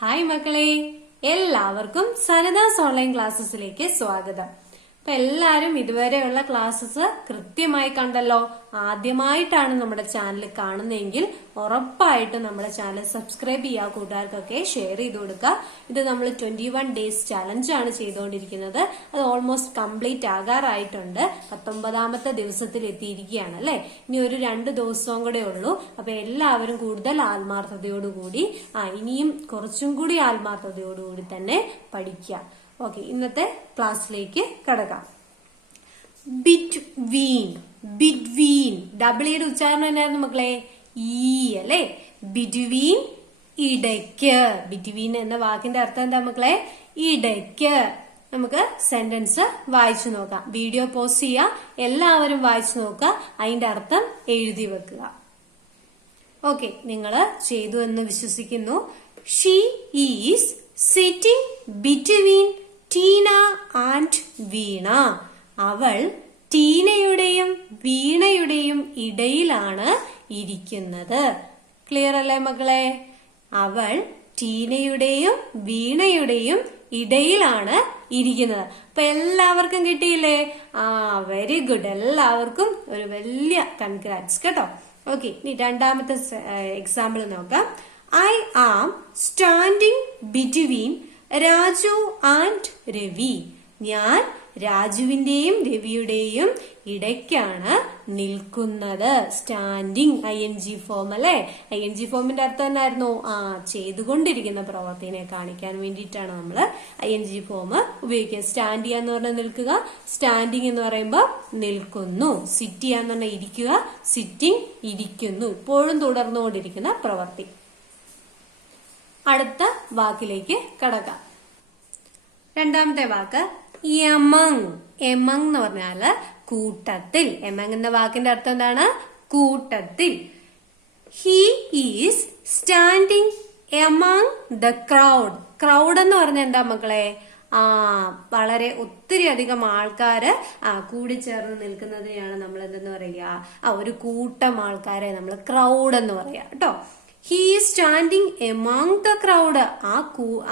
Hi മക്കളെ, എല്ലാവർക്കും സരിതാസ് online ക്ലാസ്സസിലേക്ക് സ്വാഗതം. അപ്പൊ എല്ലാരും ഇതുവരെയുള്ള ക്ലാസ്സസ് കൃത്യമായി കണ്ടല്ലോ. ആദ്യമായിട്ടാണ് നമ്മുടെ ചാനൽ കാണുന്നതെങ്കിൽ ഉറപ്പായിട്ടും നമ്മുടെ ചാനൽ സബ്സ്ക്രൈബ് ചെയ്യുക, കൂട്ടുകാർക്കൊക്കെ ഷെയർ ചെയ്ത് കൊടുക്കുക. ഇത് നമ്മൾ 21 ഡേയ്സ് ചലഞ്ച് ആണ് ചെയ്തുകൊണ്ടിരിക്കുന്നത്. അത് ഓൾമോസ്റ്റ് കംപ്ലീറ്റ് ആകാറായിട്ടുണ്ട്. 19ാമത്തെ ദിവസത്തിൽ എത്തിയിരിക്കുകയാണ് അല്ലെ. ഇനി ഒരു 2 ദിവസവും കൂടെ ഉള്ളൂ. അപ്പൊ എല്ലാവരും കൂടുതൽ ആത്മാർത്ഥതയോടുകൂടി ഇനിയും കുറച്ചും കൂടി ആത്മാർത്ഥതയോടുകൂടി തന്നെ പഠിക്കുക. ഓക്കെ, ഇന്നത്തെ ക്ലാസ്സിലേക്ക് കടക്കാം. ബിറ്റ്വീൻ, ബിറ്റ്വീൻ, ഡബിളിയുടെ ഉച്ചാരണം എന്നായിരുന്നു മക്കളെ? ഈ അല്ലെ. ബിറ്റ്വീൻ, ഇടയ്ക്ക്. ബിറ്റ്വീൻ എന്ന വാക്കിന്റെ അർത്ഥം എന്താ മക്കളെ? ഇടയ്ക്ക്. നമുക്ക് സെന്റൻസ് വായിച്ചു നോക്കാം. വീഡിയോ പോസ് ചെയ്യാം, എല്ലാവരും വായിച്ചു നോക്കുക, അതിന്റെ അർത്ഥം എഴുതി വെക്കുക. ഓക്കെ, നിങ്ങള് ചെയ്തു എന്ന് വിശ്വസിക്കുന്നു. She is sitting between Teena and Veena. അവൾ ടീനയുടെയും വീണയുടെയും ഇടയിലാണ് ഇരിക്കുന്നത്. ക്ലിയർ അല്ലേ മക്കളെ? അവൾ ടീനയുടെയും വീണയുടെയും ഇടയിലാണ് ഇരിക്കുന്നത്. അപ്പൊ എല്ലാവർക്കും കിട്ടിയില്ലേ? Very good. എല്ലാവർക്കും ഒരു വലിയ കൺഗ്രാറ്റ്സ് കേട്ടോ. ഓക്കെ, ഇനി രണ്ടാമത്തെ എക്സാമ്പിൾ നോക്കാം. I am standing between Raju and Ravi. ഞാൻ രാജുവിന്റെയും രവിയുടെയും ഇടയ്ക്കാണ് നിൽക്കുന്നത്. സ്റ്റാൻഡിങ് ING ഫോം അല്ലെ. ING ഫോമിന്റെ അർത്ഥം എന്നായിരുന്നു? ചെയ്തുകൊണ്ടിരിക്കുന്ന പ്രവൃത്തിനെ കാണിക്കാൻ വേണ്ടിയിട്ടാണ് നമ്മൾ ING ഫോം ഉപയോഗിക്കുക. സ്റ്റാൻഡ് ചെയ്യാന്ന് പറഞ്ഞാൽ നിൽക്കുക, സ്റ്റാൻഡിങ് എന്ന് പറയുമ്പോൾ നിൽക്കുന്നു. സിറ്റ് ചെയ്യാന്ന് പറഞ്ഞാൽ ഇരിക്കുക, സിറ്റിംഗ് ഇരിക്കുന്നു. ഇപ്പോഴും തുടർന്നുകൊണ്ടിരിക്കുന്ന പ്രവൃത്തി. അടുത്ത വാക്കിലേക്ക് കടക്കാം. രണ്ടാമത്തെ വാക്ക് എമങ്. എമങ് എന്ന് പറഞ്ഞാല് കൂട്ടത്തിൽ. എമങ് എന്ന വാക്കിന്റെ അർത്ഥം എന്താണ്? കൂട്ടത്തിൽ. He is standing among the crowd. Crowd എന്ന് പറഞ്ഞാൽ എന്താ മക്കളെ? വളരെ ഒത്തിരി അധികം ആൾക്കാര് കൂടിച്ചേർന്ന് നിൽക്കുന്നതിനെയാണ് നമ്മൾ എന്തെന്ന് പറയുക? ഒരു കൂട്ടം ആൾക്കാരെ നമ്മൾ ക്രൗഡ് എന്ന് പറയാ കേട്ടോ. He is standing among the crowd.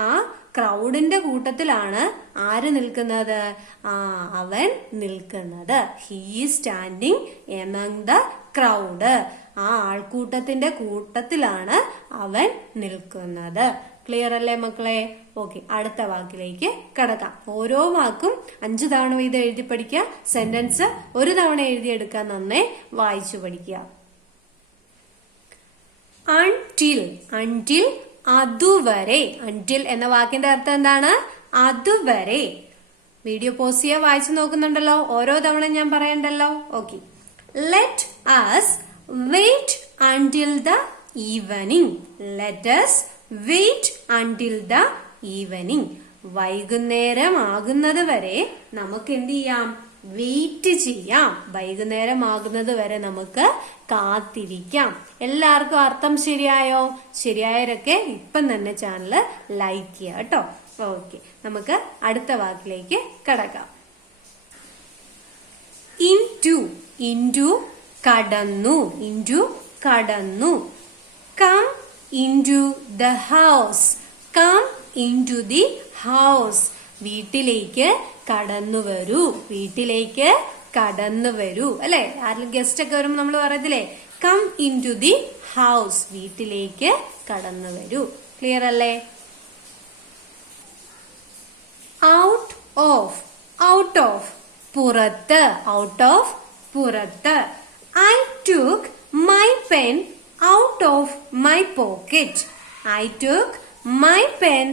ആ ക്രൗഡിന്റെ കൂട്ടത്തിലാണ് ആര് നിൽക്കുന്നത്? അവൻ നിൽക്കുന്നത്. He is standing among the crowd. ആ ആൾക്കൂട്ടത്തിന്റെ കൂട്ടത്തിലാണ് അവൻ നിൽക്കുന്നത്. ക്ലിയർ അല്ലേ മക്കളെ? ഓക്കെ, അടുത്ത വാക്കിലേക്ക് കടക്കാം. ഓരോ വാക്കും 5 തവണ വീതം എഴുതി പഠിക്കുക. സെന്റൻസ് ഒരു തവണ എഴുതിയെടുക്കാൻ നന്നായി വായിച്ചു പഠിക്കുക. അൺടിൽ. അൺടിൽ അതുവരെ. അൺടിൽ എന്ന വാക്കിന്റെ അർത്ഥം എന്താണ്? അതുവരെ. വീഡിയോ പോസ് ചെയ്യാൻ വായിച്ചു നോക്കുന്നുണ്ടല്ലോ. ഓരോ തവണ ഞാൻ പറയണ്ടല്ലോ. Okay. Let us wait until the evening. Let us wait until the evening. വൈകുന്നേരം ആകുന്നത് വരെ നമുക്ക് എന്ത് ചെയ്യാം? വെയിറ്റ് ചെയ്യാം. വൈകുന്നേരം ആകുന്നത് വരെ നമുക്ക് കാത്തിരിക്കാം. എല്ലാവർക്കും അർത്ഥം ശരിയായോ? ശരിയായവരൊക്കെ ഇപ്പം തന്നെ ചാനൽ ലൈക്ക് ചെയ്യാം കേട്ടോ. ഓക്കെ, നമുക്ക് അടുത്ത വാക്കിലേക്ക് കടക്കാം. ഇൻടു. ഇൻടു കടന്നു. ഇൻടു കടന്നു. Come into the house. Come into the house. വീട്ടിലേക്ക് കടന്നു വരൂ. വീട്ടിലേക്ക് കടന്നു വരൂ അല്ലെ. ആരെങ്കിലും ഗസ്റ്റ് ഒക്കെ വരുമ്പോൾ നമ്മൾ പറയത്തില്ലേ? Come into the house. വീട്ടിലേക്ക് കടന്നു വരൂ. ക്ലിയർ അല്ലേ? Out of. ഔട്ട് ഓഫ് പുറത്ത്. ഔട്ട് ഓഫ് പുറത്ത്. I took my pen out of my pocket. I took my pen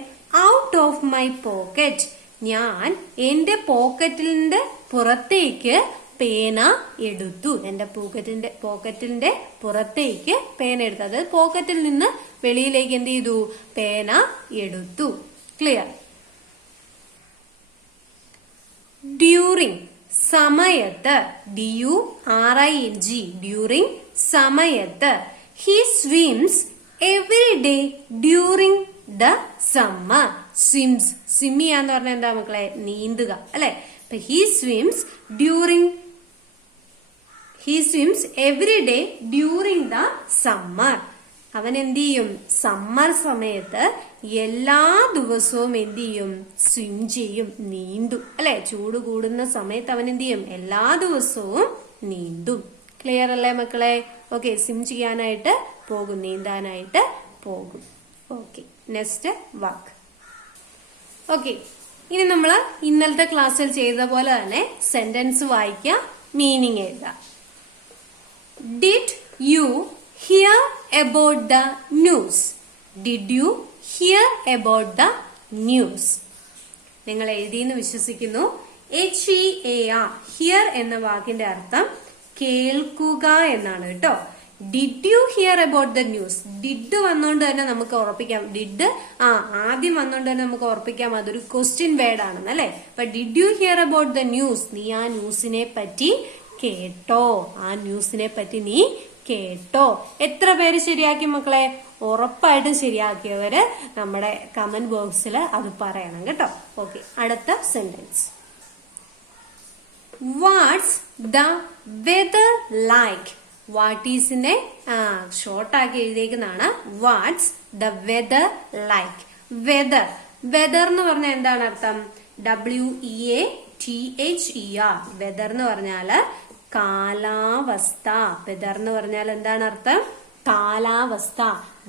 out of my pocket. ഞാൻ എന്റെ പോക്കറ്റിന്റെ പുറത്തേക്ക് പേന എടുത്തു. എന്റെ പോക്കറ്റിന്റെ പുറത്തേക്ക് പേന എടുത്തു. അതായത് പോക്കറ്റിൽ നിന്ന് വെളിയിലേക്ക് എന്ത് ചെയ്തു? പേന എടുത്തു. ക്ലിയർ? ഡ്യൂറിങ്. സമയത്ത്. DURING. ഡ്യൂറിങ് സമയത്ത്. He സ്വിംസ് every day during the summer. സ്വിംസ്. Swim ചെയ്യാന്ന് പറഞ്ഞാൽ എന്താ മക്കളെ? നീന്തുക അല്ലെ. അപ്പൊ he സ്വിംസ് every day during the summer. അവൻ എന്ത് ചെയ്യും? സമ്മർ സമയത്ത് എല്ലാ ദിവസവും എന്ത് ചെയ്യും? സ്വിം ചെയ്യും, നീന്തും. അല്ലെ, ചൂട് കൂടുന്ന സമയത്ത് അവൻ എന്ത് ചെയ്യും? എല്ലാ ദിവസവും നീന്തും. ക്ലിയർ അല്ലേ മക്കളെ? ഓക്കെ, സ്വിം ചെയ്യാനായിട്ട് പോകും, നീന്താനായിട്ട് പോകും. ഓക്കെ, നെക്സ്റ്റ് വാക്ക്. ഓക്കെ, ഇനി നമ്മൾ ഇന്നലത്തെ ക്ലാസ്സിൽ ചെയ്ത പോലെ തന്നെ സെന്റൻസ് വായിക്കുക, മീനിങ് എഴുതാം. Did you hear about the news? Did you hear about the news? നിങ്ങൾ എഴുതിയെന്ന് വിശ്വസിക്കുന്നു. HEAR, ഹിയർ എന്ന വാക്കിന്റെ അർത്ഥം കേൾക്കുക എന്നാണ് കേട്ടോ. Did you hear about the news? Did വന്നോണ്ട് തന്നെ നമുക്ക് ഉറപ്പിക്കാം. ഡിഡ് ആദ്യം വന്നോണ്ട് തന്നെ നമുക്ക് ഉറപ്പിക്കാം അതൊരു ക്വസ്റ്റ്യൻ വേർഡ് ആണെന്ന്, അല്ലെ? അപ്പൊ did you hear about the news? നീ ആ ന്യൂസിനെ പറ്റി കേട്ടോ? ആ ന്യൂസിനെ പറ്റി നീ കേട്ടോ? എത്ര പേര് ശരിയാക്കി മക്കളെ? ഉറപ്പായിട്ടും ശരിയാക്കിയവര് നമ്മുടെ കമന്റ് ബോക്സിൽ അത് പറയണം കേട്ടോ. ഓക്കെ, അടുത്ത sentence. What's the weather like? What ഈസിന്റെ ഷോർട്ടാക്കി എഴുതിയേക്കുന്നതാണ് what's the weather like. Weather, weather എന്ന് പറഞ്ഞാൽ എന്താണ് അർത്ഥം? WEATHER. വെദർ എന്ന് പറഞ്ഞാല് കാലാവസ്ഥ. വെദർ എന്ന് പറഞ്ഞാൽ എന്താണ് അർത്ഥം? കാലാവസ്ഥ.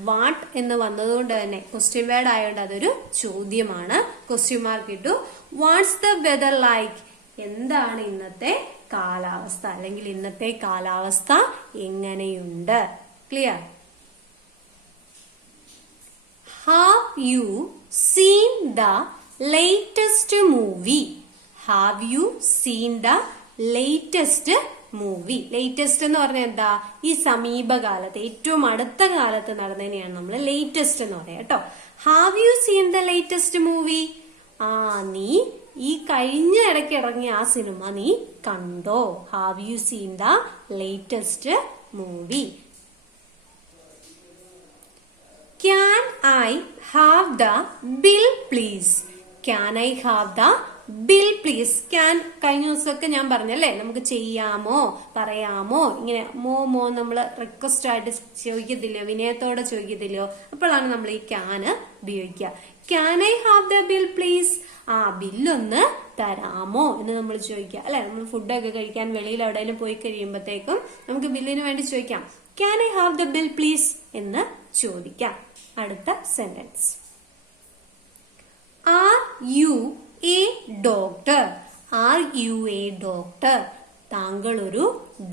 വാട്ട് എന്ന് വന്നതുകൊണ്ട് തന്നെ ക്വസ്റ്റ്യൻ വേർഡ് ആയതുകൊണ്ട് അതൊരു ചോദ്യമാണ്. ക്വസ്റ്റ്യൻ മാർക്ക് ഇട്ടു. Watts the weather like? എന്താണ് ഇന്നത്തെ കാലാവസ്ഥ, അല്ലെങ്കിൽ ഇന്നത്തെ കാലാവസ്ഥ എങ്ങനെയുണ്ട്? Clear? Have you seen the latest movie? Have you seen the latest movie? Latest എന്ന് പറഞ്ഞാൽ എന്താ? ഈ സമീപകാലത്ത്, ഏറ്റവും അടുത്ത കാലത്ത് നടന്നതിനെയാണ് നമ്മൾ ലേറ്റസ്റ്റ് എന്ന് പറയാം കേട്ടോ. Have you seen the latest movie? നീ ഈ കഴിഞ്ഞ ഇടയ്ക്ക് ഇറങ്ങിയ ആ സിനിമ നീ കണ്ടോ? Have you seen the latest movie? Can I have the bill please? Can I have the bill please? Can കഴിഞ്ഞ ദിവസമൊക്കെ ഞാൻ പറഞ്ഞല്ലേ, നമുക്ക് ചെയ്യാമോ, പറയാമോ, ഇങ്ങനെ മോ നമ്മള് റിക്വസ്റ്റ് ആയിട്ട് ചോദിക്കത്തില്ലയോ, വിനയത്തോടെ ചോദിക്കത്തില്ലയോ? അപ്പോഴാണ് നമ്മൾ ഈ ക്യാന് ഉപയോഗിക്കുക. Can I have the bill please? ബില്ലൊന്ന് തരാമോ എന്ന് നമ്മൾ ചോദിക്കുക, അല്ലെ? നമ്മൾ ഫുഡൊക്കെ കഴിക്കാൻ വെളിയിൽ എവിടെയെങ്കിലും പോയി കഴിയുമ്പോഴത്തേക്കും നമുക്ക് ബില്ലിന് വേണ്ടി ചോദിക്കാം, can I have the bill please എന്ന് ചോദിക്കാം. അടുത്ത sentence. Are you A doctor? Are you A doctor? താങ്കൾ ഒരു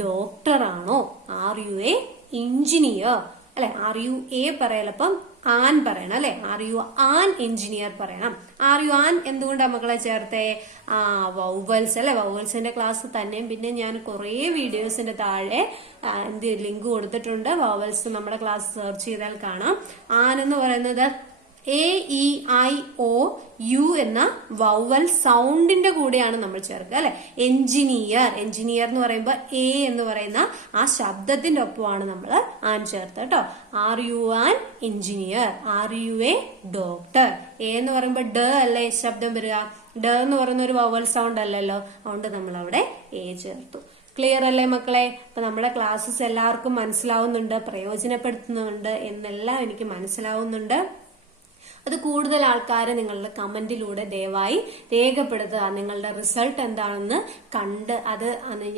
ഡോക്ടർ ആണോ? Are you A engineer? അല്ലെ, ആർ യു എ പറയലപ്പം ആൻ പറയണം, അല്ലെ? ആർ യു ആൻ എഞ്ചിനീയർ പറയണം. ആർ യു ആൻ എന്തുകൊണ്ടാ മക്കളെ ചേർത്തേ? വൗവൽസ്, അല്ലെ? വൗവൽസിന്റെ ക്ലാസ് തന്നെയും പിന്നെ ഞാൻ കുറെ വീഡിയോസിന്റെ താഴെ ലിങ്ക് കൊടുത്തിട്ടുണ്ട്. വൗവൽസ് നമ്മുടെ ക്ലാസ് സെർച്ച് ചെയ്താൽ കാണാം. ആൻ എന്ന് പറയുന്നത് AEIOU എന്ന വൗവൽ സൗണ്ടിന്റെ കൂടെയാണ് നമ്മൾ ചേർക്കുക, അല്ലെ? എഞ്ചിനീയർ, എഞ്ചിനീയർ എന്ന് പറയുമ്പോൾ എ എന്ന് പറയുന്ന ആ ശബ്ദത്തിന്റെ ഒപ്പമാണ് നമ്മൾ ആൻ ചേർത്ത് കേട്ടോ. Are you an engineer? Are you A doctor? A എന്ന് പറയുമ്പോൾ ഡ അല്ലേ ശബ്ദം വരിക? ഡ എന്ന് പറയുന്ന ഒരു വൗവൽ സൗണ്ട് അല്ലല്ലോ, അതുകൊണ്ട് നമ്മൾ അവിടെ എ ചേർത്തു. ക്ലിയർ അല്ലേ മക്കളെ? അപ്പൊ നമ്മുടെ ക്ലാസ്സസ് എല്ലാവർക്കും മനസ്സിലാവുന്നുണ്ട്, പ്രയോജനപ്പെടുത്തുന്നുണ്ട് എന്നെല്ലാം എനിക്ക് മനസ്സിലാവുന്നുണ്ട്. അത് കൂടുതൽ ആൾക്കാർ നിങ്ങളുടെ കമന്റിലൂടെ ദയവായി രേഖപ്പെടുത്തുക. നിങ്ങളുടെ റിസൾട്ട് എന്താണെന്ന് കണ്ട് അത്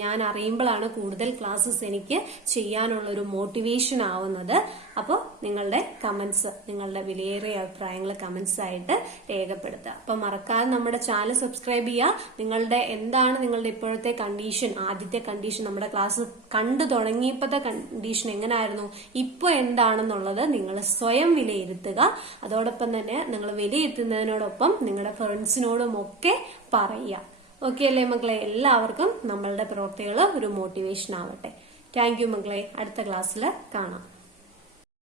ഞാൻ അറിയുമ്പോഴാണ് കൂടുതൽ ക്ലാസ്സസ് എനിക്ക് ചെയ്യാനുള്ള ഒരു മോട്ടിവേഷൻ ആവുന്നത്. അപ്പോൾ നിങ്ങളുടെ കമന്റ്സ്, നിങ്ങളുടെ വിലയേറിയ അഭിപ്രായങ്ങൾ കമന്റ്സ് ആയിട്ട് രേഖപ്പെടുത്തുക. അപ്പൊ മറക്കാതെ നമ്മുടെ ചാനൽ സബ്സ്ക്രൈബ് ചെയ്യുക. എന്താണ് നിങ്ങളുടെ ഇപ്പോഴത്തെ കണ്ടീഷൻ, ആദ്യത്തെ കണ്ടീഷൻ, നമ്മുടെ ക്ലാസ് കണ്ടു തുടങ്ങിയപ്പോഴത്തെ കണ്ടീഷൻ എങ്ങനെയായിരുന്നു, ഇപ്പൊ എന്താണെന്നുള്ളത് നിങ്ങൾ സ്വയം വിലയിരുത്തുക. അതോടൊപ്പം തന്നെ നിങ്ങൾ വിലയിരുത്തുന്നതിനോടൊപ്പം നിങ്ങളുടെ ഫ്രണ്ട്സിനോടും ഒക്കെ പറയുക. ഓക്കെ അല്ലേ മക്കളെ? എല്ലാവർക്കും നമ്മളുടെ പ്രവൃത്തികൾ ഒരു മോട്ടിവേഷൻ ആവട്ടെ. താങ്ക് യു മക്കളെ. അടുത്ത ക്ലാസ്സിൽ കാണാം.